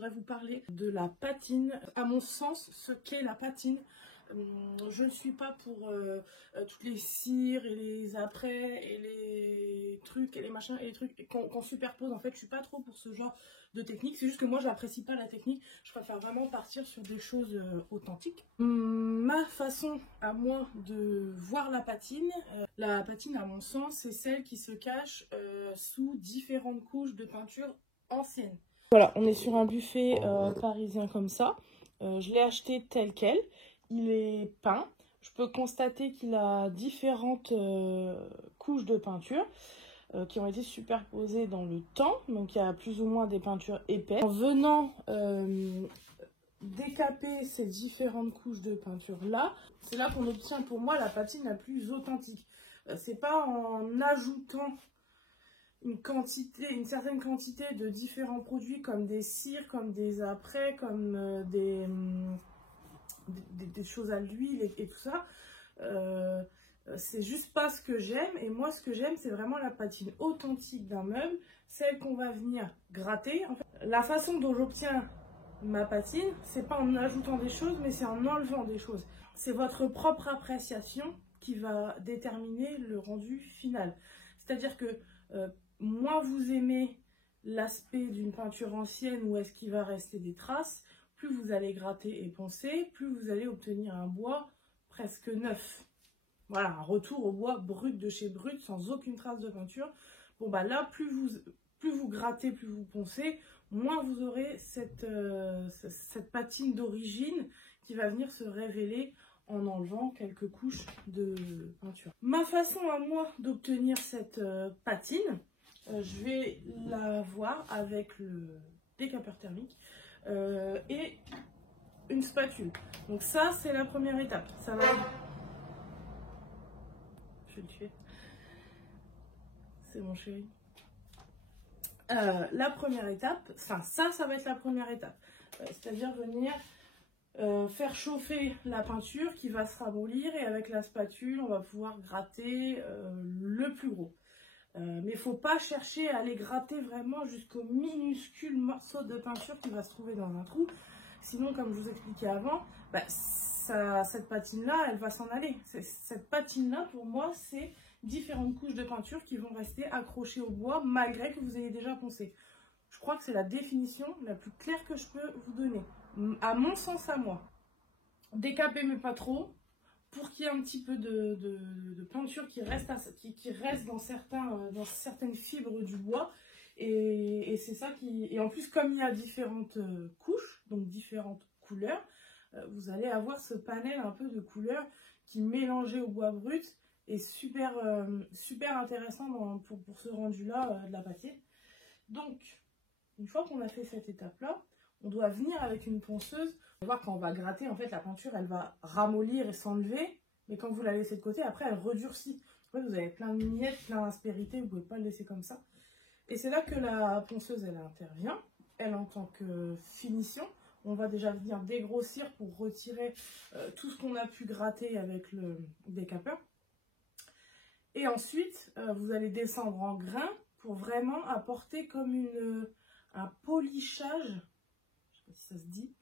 voudrais vous parler de la patine. À mon sens, ce qu'est la patine. Je ne suis pas pour toutes les cires et les après et les trucs et les machins et les trucs qu'on superpose. En fait, je suis pas trop pour ce genre de technique. C'est juste que moi, j'apprécie pas la technique. Je préfère vraiment partir sur des choses authentiques. Ma façon à moi de voir la patine, à mon sens, c'est celle qui se cache sous différentes couches de peinture ancienne. Voilà, on est sur un buffet parisien comme ça. Je l'ai acheté tel quel. Il est peint. Je peux constater qu'il a différentes couches de peinture qui ont été superposées dans le temps. Donc il y a plus ou moins des peintures épaisses. En venant décaper ces différentes couches de peinture là, c'est là qu'on obtient pour moi la patine la plus authentique. C'est pas en ajoutant une certaine quantité de différents produits comme des cires, comme des apprêts, comme des choses à l'huile et tout ça. C'est juste pas ce que j'aime. Et moi, ce que j'aime, c'est vraiment la patine authentique d'un meuble, celle qu'on va venir gratter. En fait, la façon dont j'obtiens ma patine, c'est pas en ajoutant des choses, mais c'est en enlevant des choses. C'est votre propre appréciation qui va déterminer le rendu final. C'est-à-dire que moins vous aimez l'aspect d'une peinture ancienne où est-ce qu'il va rester des traces, plus vous allez gratter et poncer, plus vous allez obtenir un bois presque neuf. Voilà, un retour au bois brut de chez Brut, sans aucune trace de peinture. Bon bah là, plus vous grattez, plus vous poncez, moins vous aurez cette patine d'origine qui va venir se révéler en enlevant quelques couches de peinture. Ma façon à moi d'obtenir cette patine, je vais la voir avec le décapeur thermique et une spatule. Donc ça, c'est la première étape. Ça va... Je vais le tuer. C'est mon chéri. La première étape, enfin ça va être la première étape. C'est-à-dire venir faire chauffer la peinture qui va se ramollir et avec la spatule, on va pouvoir gratter le plus gros. Mais il ne faut pas chercher à aller gratter vraiment jusqu'au minuscule morceau de peinture qui va se trouver dans un trou. Sinon, comme je vous expliquais avant, bah, cette patine-là, elle va s'en aller. Cette patine-là, pour moi, c'est différentes couches de peinture qui vont rester accrochées au bois malgré que vous ayez déjà poncé. Je crois que c'est la définition la plus claire que je peux vous donner. À mon sens, à moi. Décaper, mais pas trop. Pour qu'il y ait un petit peu de peinture qui reste dans certaines fibres du bois. Et c'est ça qui... Et en plus, comme il y a différentes couches, donc différentes couleurs, vous allez avoir ce panel un peu de couleurs qui, mélangé au bois brut, est super intéressant pour ce rendu-là de la patine. Donc, une fois qu'on a fait cette étape-là, on doit venir avec une ponceuse. On va voir quand on va gratter, en fait, la peinture, elle va ramollir et s'enlever. Mais quand vous la laissez de côté, après, elle redurcit. En fait, vous avez plein de miettes, plein d'aspérités. Vous ne pouvez pas le laisser comme ça. Et c'est là que la ponceuse, elle intervient. Elle, en tant que finition, on va déjà venir dégrossir pour retirer tout ce qu'on a pu gratter avec le décapeur. Et ensuite, vous allez descendre en grain pour vraiment apporter comme un polissage, je ne sais pas si ça se dit,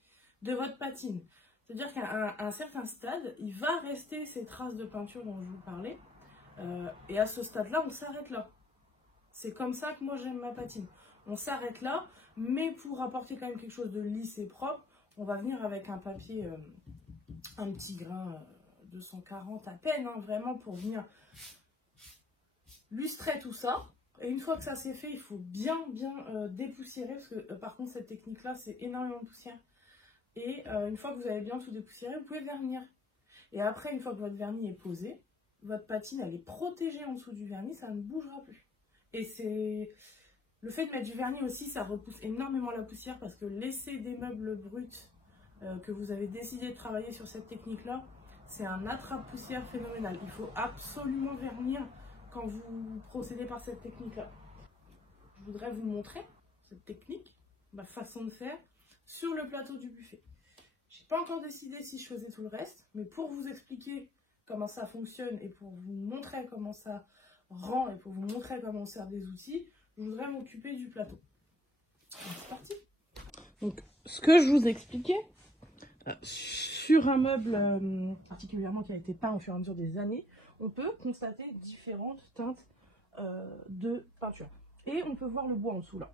de votre patine. C'est-à-dire qu'à un certain stade, il va rester ces traces de peinture dont je vous parlais. Et à ce stade-là, on s'arrête là. C'est comme ça que moi j'aime ma patine. On s'arrête là, mais pour apporter quand même quelque chose de lisse et propre, on va venir avec un papier, un petit grain 240 à peine, hein, vraiment pour venir lustrer tout ça. Et une fois que ça c'est fait, il faut bien dépoussiérer, parce que par contre cette technique-là, c'est énormément de poussière. Et une fois que vous avez bien tout dépoussiéré, vous pouvez vernir. Et après, une fois que votre vernis est posé, votre patine, elle est protégée en dessous du vernis, ça ne bougera plus. Et c'est... Le fait de mettre du vernis aussi, ça repousse énormément la poussière, parce que laisser des meubles bruts que vous avez décidé de travailler sur cette technique-là, c'est un attrape-poussière phénoménal. Il faut absolument vernir quand vous procédez par cette technique-là. Je voudrais vous montrer cette technique, ma façon de faire, sur le plateau du buffet. Je n'ai pas encore décidé si je faisais tout le reste, mais pour vous expliquer comment ça fonctionne et pour vous montrer comment ça rend et pour vous montrer comment on sert des outils, je voudrais m'occuper du plateau. C'est parti! Donc, ce que je vous expliquais, sur un meuble particulièrement qui a été peint au fur et à mesure des années, on peut constater différentes teintes de peinture. Et on peut voir le bois en dessous là.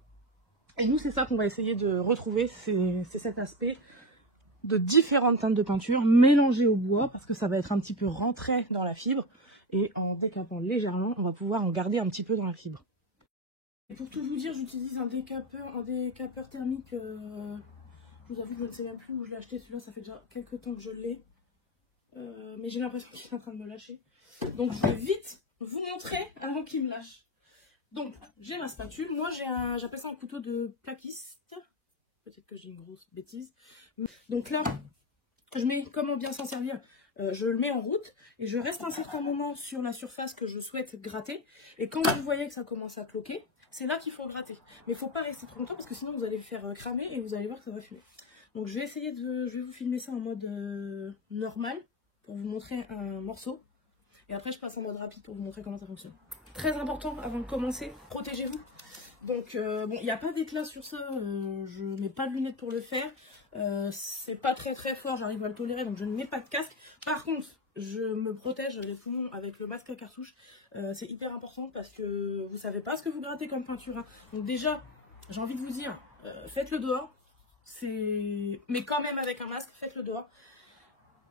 Et nous, c'est ça qu'on va essayer de retrouver, c'est cet aspect de différentes teintes de peinture mélangées au bois, parce que ça va être un petit peu rentré dans la fibre, et en décapant légèrement, on va pouvoir en garder un petit peu dans la fibre. Et pour tout vous dire, j'utilise un décapeur thermique, je vous avoue que je ne sais même plus où je l'ai acheté, celui-là ça fait déjà quelques temps que je l'ai, mais j'ai l'impression qu'il est en train de me lâcher. Donc je vais vite vous montrer avant qu'il me lâche. Donc j'ai ma spatule, moi j'appelle ça un couteau de plaquiste, peut-être que j'ai une grosse bêtise. Donc là, je mets comment bien s'en servir, je le mets en route et je reste un certain moment sur la surface que je souhaite gratter. Et quand vous voyez que ça commence à cloquer, c'est là qu'il faut gratter. Mais il ne faut pas rester trop longtemps parce que sinon vous allez le faire cramer et vous allez voir que ça va fumer. Donc je vais essayer je vais vous filmer ça en mode normal pour vous montrer un morceau. Et après je passe en mode rapide pour vous montrer comment ça fonctionne. Très important avant de commencer, protégez-vous. Donc bon, il n'y a pas d'éclat sur ça, je ne mets pas de lunettes pour le faire. C'est pas très fort, j'arrive à le tolérer, donc je ne mets pas de casque. Par contre, je me protège les poumons avec le masque à cartouche. C'est hyper important parce que vous savez pas ce que vous grattez comme peinture. Hein. Donc déjà, j'ai envie de vous dire, faites-le dehors. Mais quand même avec un masque, faites-le dehors.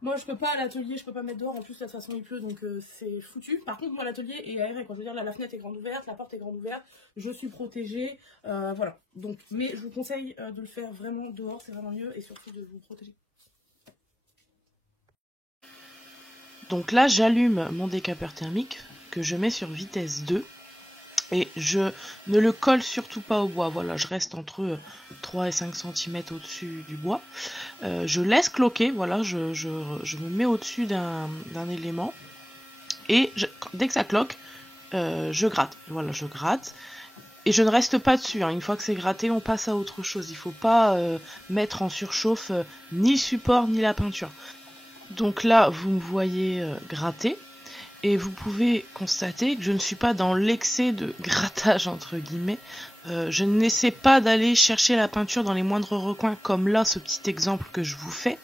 Moi je peux pas à l'atelier, je peux pas mettre dehors, en plus de toute façon il pleut donc c'est foutu. Par contre moi l'atelier est aéré, quand je veux dire là, la fenêtre est grande ouverte, la porte est grande ouverte, je suis protégée, voilà. Donc, mais je vous conseille de le faire vraiment dehors, c'est vraiment mieux et surtout de vous protéger. Donc là j'allume mon décapeur thermique que je mets sur vitesse 2. Et je ne le colle surtout pas au bois, voilà, je reste entre 3 et 5 cm au-dessus du bois. Je laisse cloquer, voilà, je me mets au-dessus d'un élément. Et dès que ça cloque, je gratte. Voilà, je gratte. Et je ne reste pas dessus, hein. Une fois que c'est gratté, on passe à autre chose. Il ne faut pas mettre en surchauffe ni le support ni la peinture. Donc là, vous me voyez gratter. Et vous pouvez constater que je ne suis pas dans l'excès de grattage entre guillemets. Je n'essaie pas d'aller chercher la peinture dans les moindres recoins comme là, ce petit exemple que je vous fais.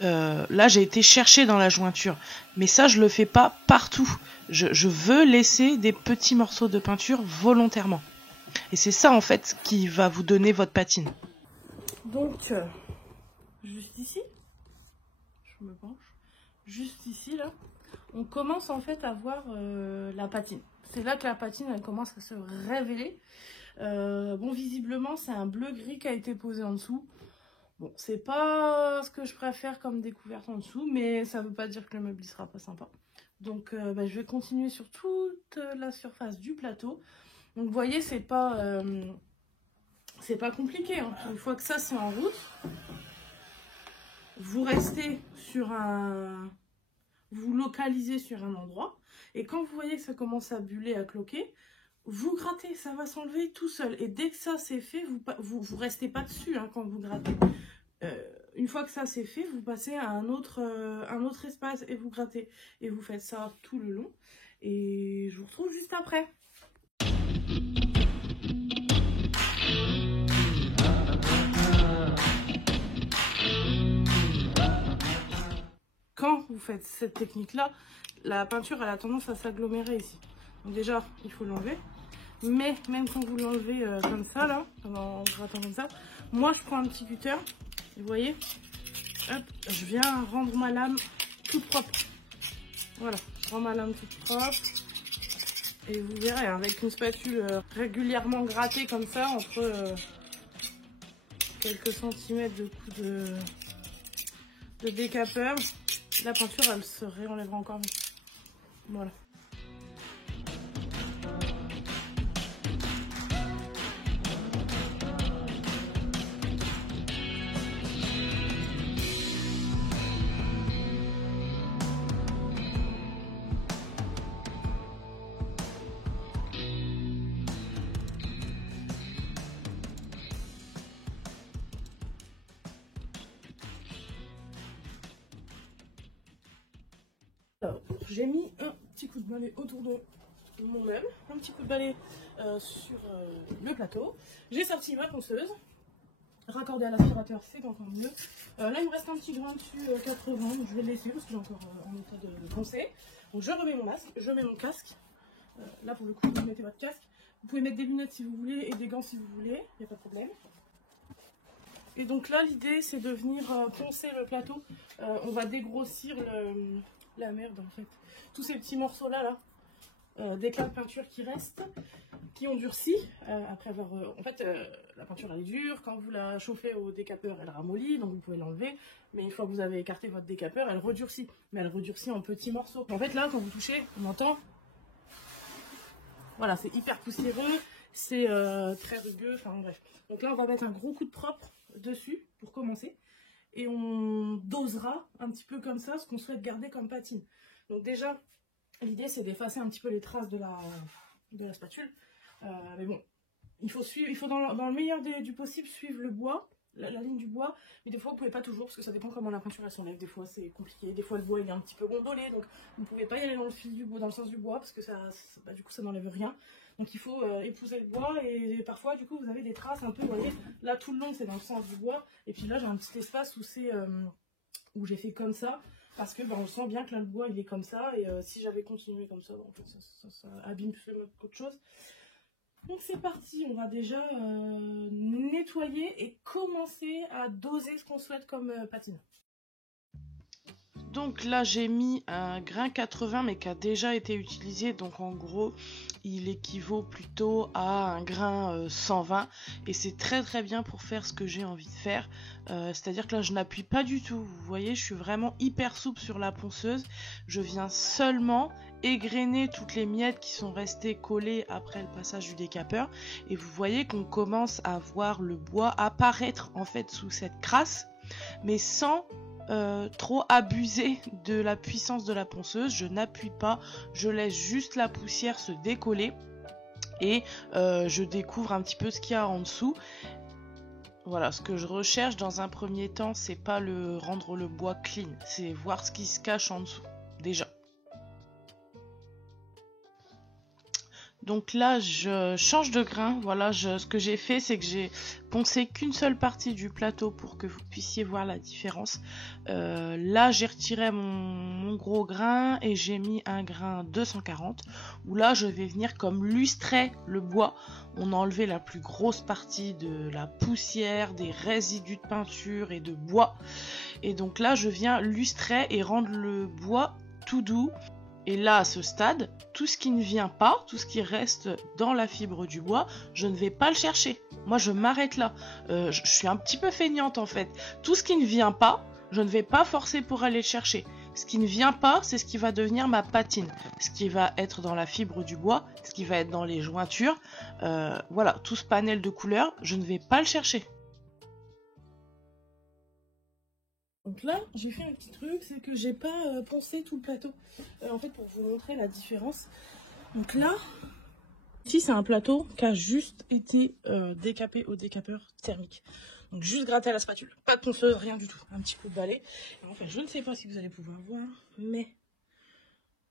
Là j'ai été chercher dans la jointure. Mais ça je le fais pas partout. Je veux laisser des petits morceaux de peinture volontairement. Et c'est ça en fait qui va vous donner votre patine. Donc, juste ici, je me penche, juste ici là. On commence en fait à voir la patine. C'est là que la patine elle commence à se révéler. Bon, visiblement c'est un bleu-gris qui a été posé en dessous. Bon, c'est pas ce que je préfère comme découverte en dessous, mais ça veut pas dire que le meuble il sera pas sympa. Donc je vais continuer sur toute la surface du plateau. Donc vous voyez, c'est pas compliqué. Hein. Une fois que ça c'est en route, vous restez sur un... Vous localisez sur un endroit et quand vous voyez que ça commence à buller, à cloquer, vous grattez, ça va s'enlever tout seul. Et dès que ça c'est fait, vous restez pas dessus hein, quand vous grattez. Une fois que ça c'est fait, vous passez à un autre espace et vous grattez. Et vous faites ça tout le long. Et je vous retrouve juste après. Quand vous faites cette technique-là, la peinture elle a tendance à s'agglomérer ici. Donc déjà, il faut l'enlever. Mais même quand vous l'enlevez comme ça, là, en grattant comme ça, moi je prends un petit cutter, vous voyez, hop, je viens rendre ma lame toute propre. Voilà, je rends ma lame toute propre. Et vous verrez, avec une spatule régulièrement grattée comme ça, entre quelques centimètres de coup de décapeur, la peinture elle se réenlèvera encore mieux. Voilà. J'ai mis un petit coup de balai autour de mon meuble, un petit coup de balai sur le plateau. J'ai sorti ma ponceuse raccorder à l'aspirateur, c'est encore mieux. Là, il me reste un petit grain dessus 80, donc je vais le laisser parce que j'ai encore en état de poncer. Donc je remets mon masque, je mets mon casque. Là, pour le coup, vous mettez votre casque. Vous pouvez mettre des lunettes si vous voulez et des gants si vous voulez, il n'y a pas de problème. Et donc là, l'idée, c'est de venir poncer le plateau. On va dégrossir la merde, en fait. Tous ces petits morceaux-là, d'éclats de peinture qui restent, qui ont durci. Après avoir... en fait, la peinture, elle est dure. Quand vous la chauffez au décapeur, elle ramollit, donc vous pouvez l'enlever. Mais une fois que vous avez écarté votre décapeur, elle redurcit. Mais elle redurcit en petits morceaux. En fait, là, quand vous touchez, on entend... Voilà, c'est hyper poussiéreux, c'est très rugueux, enfin bref. Donc là, on va mettre un gros coup de propre dessus pour commencer. Et on dosera un petit peu comme ça ce qu'on souhaite garder comme patine. Donc déjà, l'idée c'est d'effacer un petit peu les traces de la spatule. Mais bon, il faut dans le meilleur du possible suivre le bois, la ligne du bois. Mais des fois, vous ne pouvez pas toujours parce que ça dépend comment la peinture elle s'enlève. Des fois, c'est compliqué. Des fois, le bois il est un petit peu gondolé. Donc, vous ne pouvez pas y aller dans le fil du bois, dans le sens du bois parce que du coup, ça n'enlève rien. Donc, il faut épouser le bois. Et parfois, du coup, vous avez des traces un peu, vous voyez, là, tout le long, c'est dans le sens du bois. Et puis là, j'ai un petit espace où j'ai fait comme ça. Parce que on sent bien que là, le bois, il est comme ça. Et si j'avais continué comme ça, en fait, ça abîme plus le meuble qu'autre chose. Donc c'est parti, on va déjà nettoyer et commencer à doser ce qu'on souhaite comme patine. Donc là j'ai mis un grain 80 mais qui a déjà été utilisé, donc en gros il équivaut plutôt à un grain 120 et c'est très très bien pour faire ce que j'ai envie de faire. C'est à dire que là je n'appuie pas du tout, vous voyez, je suis vraiment hyper souple sur la ponceuse. Je viens seulement égrener toutes les miettes qui sont restées collées après le passage du décapeur et vous voyez qu'on commence à voir le bois apparaître en fait sous cette crasse, mais sans trop abuser de la puissance de la ponceuse. Je n'appuie pas, je laisse juste la poussière se décoller et je découvre un petit peu ce qu'il y a en dessous. Voilà, ce que je recherche dans un premier temps, c'est pas rendre le bois clean, c'est voir ce qui se cache en dessous déjà. Donc là, je change de grain. Voilà, ce que j'ai fait, c'est que j'ai poncé qu'une seule partie du plateau pour que vous puissiez voir la différence. Là, j'ai retiré mon gros grain et j'ai mis un grain 240. Où là, je vais venir comme lustrer le bois. On a enlevé la plus grosse partie de la poussière, des résidus de peinture et de bois. Et donc là, je viens lustrer et rendre le bois tout doux. Et là, à ce stade, tout ce qui ne vient pas, tout ce qui reste dans la fibre du bois, je ne vais pas le chercher. Moi, je m'arrête là. Je suis un petit peu feignante en fait. Tout ce qui ne vient pas, je ne vais pas forcer pour aller le chercher. Ce qui ne vient pas, c'est ce qui va devenir ma patine. Ce qui va être dans la fibre du bois, ce qui va être dans les jointures. Voilà, tout ce panel de couleurs, je ne vais pas le chercher. Donc là, j'ai fait un petit truc, c'est que j'ai pas poncé tout le plateau. En fait, pour vous montrer la différence. Donc là, ici c'est un plateau qui a juste été décapé au décapeur thermique. Donc juste gratté à la spatule, pas de ponceuse, rien du tout. Un petit coup de balai. En fait, je ne sais pas si vous allez pouvoir voir, mais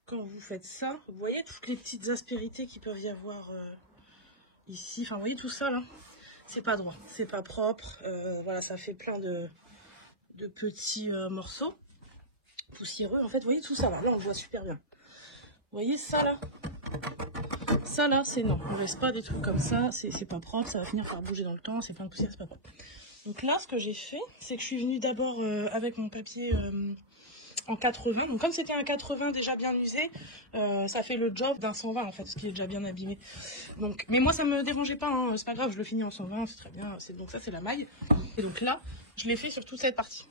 quand vous faites ça, vous voyez toutes les petites aspérités qu'il peut y avoir ici. Enfin, vous voyez tout ça là, c'est pas droit, c'est pas propre. Voilà, ça fait plein de petits morceaux poussiéreux. En fait, vous voyez tout ça là, on le voit super bien. Vous voyez ça là, c'est non, on laisse pas des trucs comme ça, c'est pas propre, ça va finir par bouger dans le temps, c'est plein de poussière, c'est pas propre. Donc là, ce que j'ai fait, c'est que je suis venue d'abord avec mon papier en 80. Donc comme c'était un 80 déjà bien usé, ça fait le job d'un 120 en fait, parce qu'il est déjà bien abîmé. Donc, mais moi ça me dérangeait pas, hein, c'est pas grave, je le finis en 120, c'est très bien. Donc ça c'est la maille. Et donc là, je l'ai fait sur toute cette partie.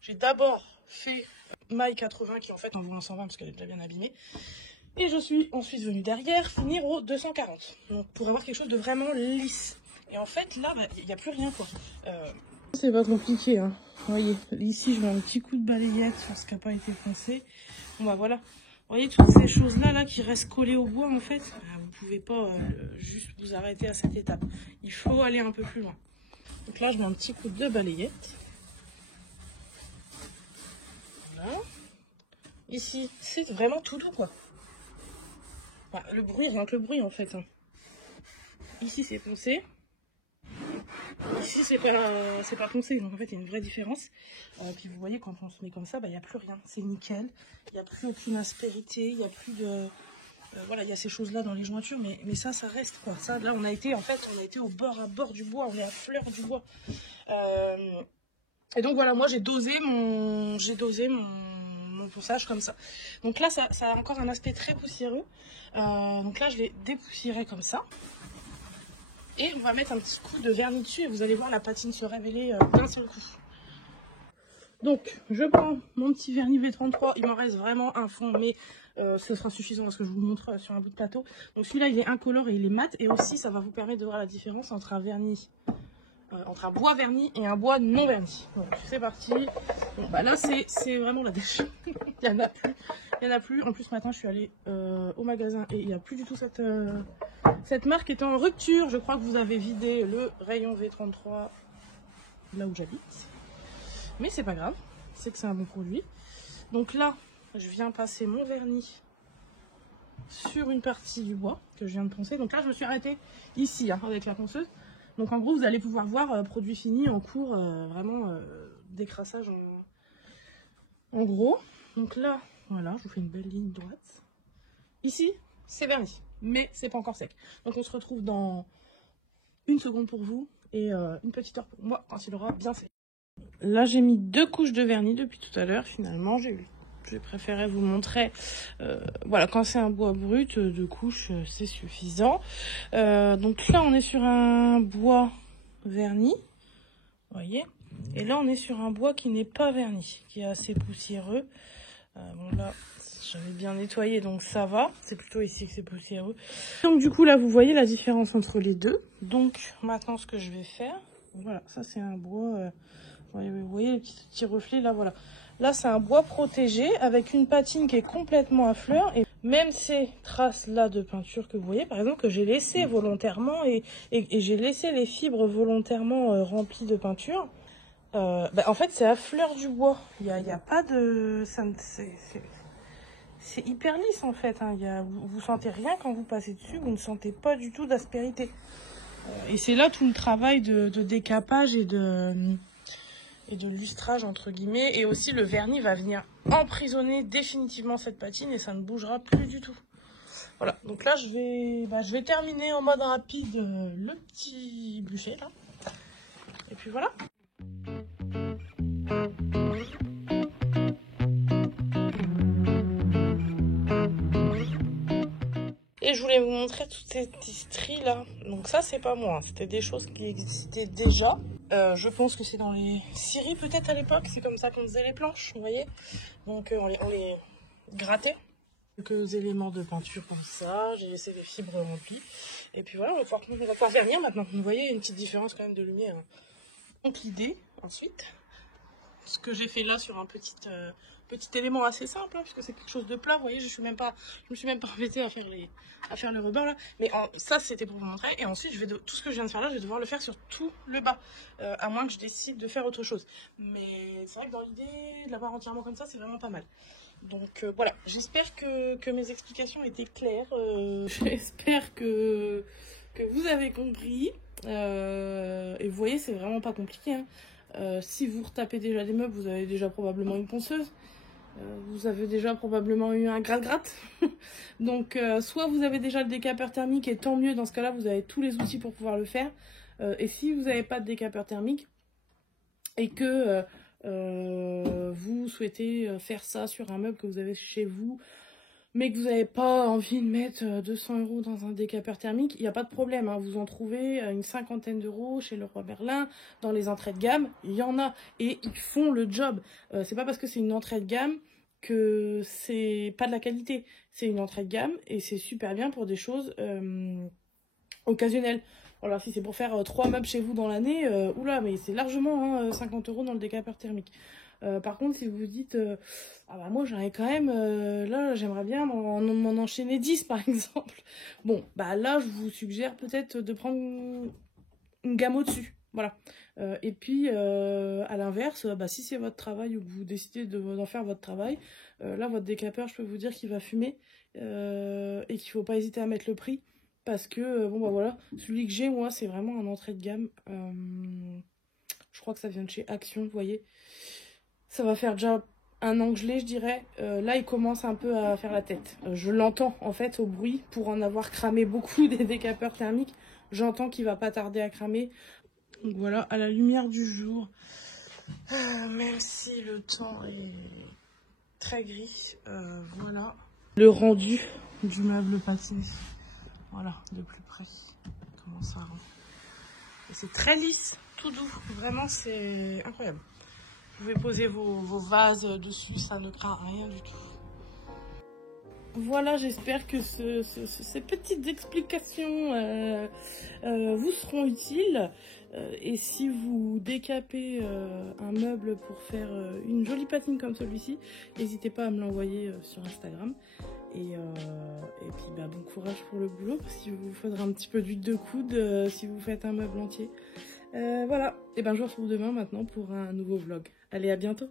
J'ai d'abord fait maille 80 qui en fait envoie un 120 parce qu'elle est déjà bien abîmée. Et je suis ensuite venue derrière finir au 240. Donc pour avoir quelque chose de vraiment lisse. Et en fait là, il n'y a plus rien quoi. C'est pas compliqué, hein. Vous voyez, ici je mets un petit coup de balayette sur ce qui n'a pas été poncé. Bon bah voilà. Vous voyez toutes ces choses là qui restent collées au bois en fait. Vous pouvez pas juste vous arrêter à cette étape. Il faut aller un peu plus loin. Donc là je mets un petit coup de balayette. Voilà. Ici c'est vraiment tout doux quoi. Enfin, le bruit, rien que le bruit en fait. Hein. Ici c'est poncé. Ici c'est pas foncé, donc en fait il y a une vraie différence. Puis vous voyez quand on se met comme ça, il n'y a plus rien, c'est nickel. Il n'y a plus aucune aspérité, il n'y a plus de... voilà, il y a ces choses-là dans les jointures, mais ça reste quoi. Ça, là on a été au bord à bord du bois, on est à fleur du bois. Et donc voilà, moi j'ai dosé mon ponçage comme ça. Donc là ça a encore un aspect très poussiéreux. Donc là je vais dépoussiérer comme ça. Et on va mettre un petit coup de vernis dessus et vous allez voir la patine se révéler d'un seul coup. Donc je prends mon petit vernis V33, il m'en reste vraiment un fond, mais ce sera suffisant parce que je vous le montre sur un bout de plateau. Donc celui-là il est incolore et il est mat, et aussi ça va vous permettre de voir la différence entre un vernis, entre un bois verni et un bois non verni. Donc c'est parti. Bon bah là c'est vraiment la dèche. Il y en a plus. En plus matin je suis allée au magasin et il n'y a plus du tout cette marque est en rupture. Je crois que vous avez vidé le rayon V33 là où j'habite. Mais c'est pas grave, c'est que c'est un bon produit. Donc là, je viens passer mon vernis sur une partie du bois que je viens de poncer. Donc là, je me suis arrêtée ici avec la ponceuse. Donc en gros, vous allez pouvoir voir produit fini en cours, vraiment décrassage en gros. Donc là, voilà, je vous fais une belle ligne droite. Ici, c'est verni, mais c'est pas encore sec. Donc on se retrouve dans une seconde pour vous et une petite heure pour moi quand il aura bien sec. Là j'ai mis 2 couches de vernis depuis tout à l'heure. Finalement j'ai préféré vous montrer, voilà, quand c'est un bois brut, 2 couches c'est suffisant. Donc là on est sur un bois verni, vous voyez, et là on est sur un bois qui n'est pas verni, qui est assez poussiéreux. Bon là j'avais bien nettoyé donc ça va, c'est plutôt ici que c'est poussiéreux. Donc du coup là vous voyez la différence entre les deux. Donc maintenant ce que je vais faire, voilà, ça c'est un bois, vous voyez les petits reflets là, voilà. Là c'est un bois protégé avec une patine qui est complètement à fleur, et même ces traces là de peinture que vous voyez par exemple, que j'ai laissé volontairement et j'ai laissé les fibres volontairement remplies de peinture. En fait c'est à fleur du bois, il y a pas de... C'est hyper lisse en fait, hein. Vous sentez rien quand vous passez dessus, vous ne sentez pas du tout d'aspérité. Et c'est là tout le travail de décapage et de lustrage entre guillemets. Et aussi le vernis va venir emprisonner définitivement cette patine et ça ne bougera plus du tout. Voilà, donc là je vais terminer en mode rapide le petit bûcher là. Et puis voilà. Et je voulais vous montrer toutes ces stries là. Donc ça c'est pas moi, c'était des choses qui existaient déjà. Je pense que c'est dans les scieries peut-être à l'époque, c'est comme ça qu'on faisait les planches, vous voyez. Donc on les grattait. Quelques éléments de peinture comme ça, j'ai laissé des fibres remplies. Et puis voilà, on va pouvoir vernir maintenant. Vous voyez, il y a une petite différence quand même de lumière. Donc l'idée ensuite, ce que j'ai fait là sur un petit élément assez simple, hein, puisque c'est quelque chose de plat, vous voyez, je me suis même pas embêtée à faire le rebord là, mais ça c'était pour vous montrer. Et ensuite tout ce que je viens de faire là, je vais devoir le faire sur tout le bas, à moins que je décide de faire autre chose. Mais c'est vrai que dans l'idée de l'avoir entièrement comme ça, c'est vraiment pas mal. Donc voilà, j'espère que mes explications étaient claires, j'espère que vous avez compris, et vous voyez, c'est vraiment pas compliqué, hein. Si vous retapez déjà des meubles, vous avez déjà probablement une ponceuse. Vous avez déjà probablement eu un gratte-gratte. Donc soit vous avez déjà le décapeur thermique, et tant mieux, dans ce cas-là, vous avez tous les outils pour pouvoir le faire. Et si vous n'avez pas de décapeur thermique et que vous souhaitez faire ça sur un meuble que vous avez chez vous, mais que vous n'avez pas envie de mettre 200 € dans un décapeur thermique, il n'y a pas de problème, hein. Vous en trouvez une 50aine d'euros chez Leroy Merlin, dans les entrées de gamme, il y en a, et ils font le job. C'est pas parce que c'est une entrée de gamme que c'est pas de la qualité. C'est une entrée de gamme, et c'est super bien pour des choses occasionnelles. Voilà, si c'est pour faire 3 meubles chez vous dans l'année, oula, mais c'est largement 50 € dans le décapeur thermique. Par contre, si vous vous dites, ah bah moi j'aurais quand même, là j'aimerais bien m'en enchaîner 10 par exemple. Bon, bah là je vous suggère peut-être de prendre une gamme au-dessus. Voilà. Et puis à l'inverse, bah, si c'est votre travail ou que vous décidez d'en faire votre travail, là votre décapeur, je peux vous dire qu'il va fumer et qu'il ne faut pas hésiter à mettre le prix. parce que, bon bah voilà, celui que j'ai, moi, c'est vraiment un entrée de gamme. Je crois que ça vient de chez Action, vous voyez. Ça va faire déjà un an que je l'ai, je dirais. Là, il commence un peu à faire la tête. Je l'entends, en fait, au bruit, pour en avoir cramé beaucoup des décapeurs thermiques. J'entends qu'il va pas tarder à cramer. Donc voilà, à la lumière du jour, même si le temps est très gris, voilà. Le rendu du meuble patiné. Voilà, de plus près. Comment ça rend. Et c'est très lisse, tout doux. Vraiment, c'est incroyable. Vous pouvez poser vos vases dessus, ça ne craint rien du tout. Voilà, j'espère que ces petites explications vous seront utiles. Et si vous décapez un meuble pour faire une jolie patine comme celui-ci, n'hésitez pas à me l'envoyer sur Instagram. Et puis bah, bon courage pour le boulot, si vous faudra un petit peu d'huile de coude si vous faites un meuble entier. Voilà, et ben je vous retrouve demain maintenant pour un nouveau vlog. Allez, à bientôt!